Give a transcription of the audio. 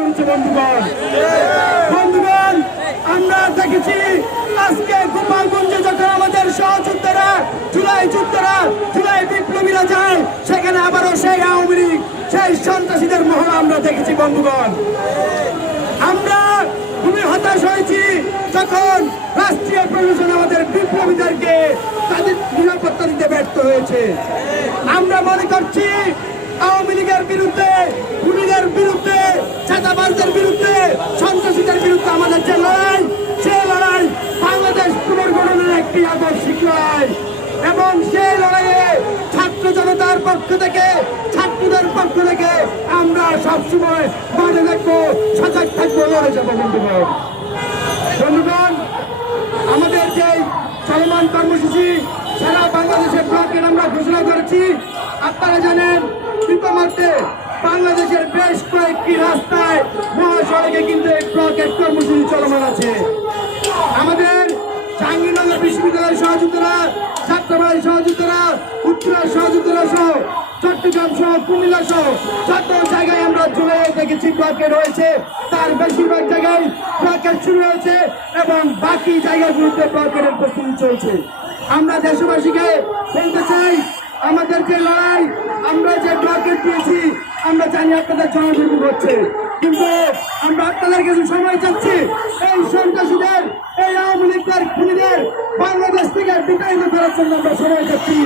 করেছে বন্ধুগণ। বন্ধুগণ, আমরা দেখেছি আজকে গোপালগঞ্জে যখন আমাদের সহযোদ্ধারা জুলাই বিপ্লবীরা যায়, সেখানে আবারও সেই আওয়ামী লীগ, সেই সন্ত্রাসীদের মহড়া আমরা দেখেছি বন্ধুগণ। আমরা খুবই হতাশ হয়েছি যখন রাষ্ট্রীয় প্রশাসন আমাদের বিপ্লবীদেরকে তাদের নিরাপত্তা দিতে ব্যর্থ হয়েছে। আমরা মনে করছি আওয়ামী লীগের বিরুদ্ধে, খুনিদের বিরুদ্ধে, চাঁদাবাজদের বিরুদ্ধে, সন্ত্রাসীদের বিরুদ্ধে আমাদের যে লড়াই, সে লড়াই বাংলাদেশ পুনর্গঠনের একটি আদর্শিক লড়াই এবং সেই লড়াইয়ে ছাত্র জনতার পক্ষ থেকে, ছাত্রদের পক্ষ থেকে আমরা সবসময় মাঠে থাকবো, সজাগ থাকবো, লড়ে যাবো বন্ধুগণ। বন্ধুগণ, আমাদের যে চলমান কর্মসূচি সারা বাংলাদেশের ব্লকের আমরা ঘোষণা করেছি। আপনারা জানেন ইতিমধ্যে বাংলাদেশের বেশ কয়েকটি রাস্তায়, মহাসড়কে কিন্তু এই ব্লকের কর্মসূচি চলমান আছে। আমাদের জাহাঙ্গীরনগর বিশ্ববিদ্যালয়ের সহযোগিতারা, ছাত্রবাড়ির সহযোগিতারা, উত্তরার সহযোগিতারা সহ চট্টগ্রাম সহ কুমিল্লা সহ যত জায়গায় আমরা জুলাই দেখেছি ব্লকে রয়েছে, তার বেশিরভাগ জায়গায় ব্লকের শুরু হয়েছে এবং বাকি জায়গাগুলোতে ব্লকের প্রস্তুতি চলছে। আমরা দেশবাসীকে বলতে চাই, আমাদের যে লড়াই, আমরা যে ব্লকে দিয়েছি, আমরা জানি আপনাদের জনদুর্ভোগ হচ্ছে, কিন্তু আমরা আপনাদের কাছে সময় চাচ্ছি এই সন্ত্রাসীদের, এই আওয়ামী লীগের খুনিদের বাংলাদেশ থেকে বিতাড়িত করার জন্য আমরা সময় চাচ্ছি।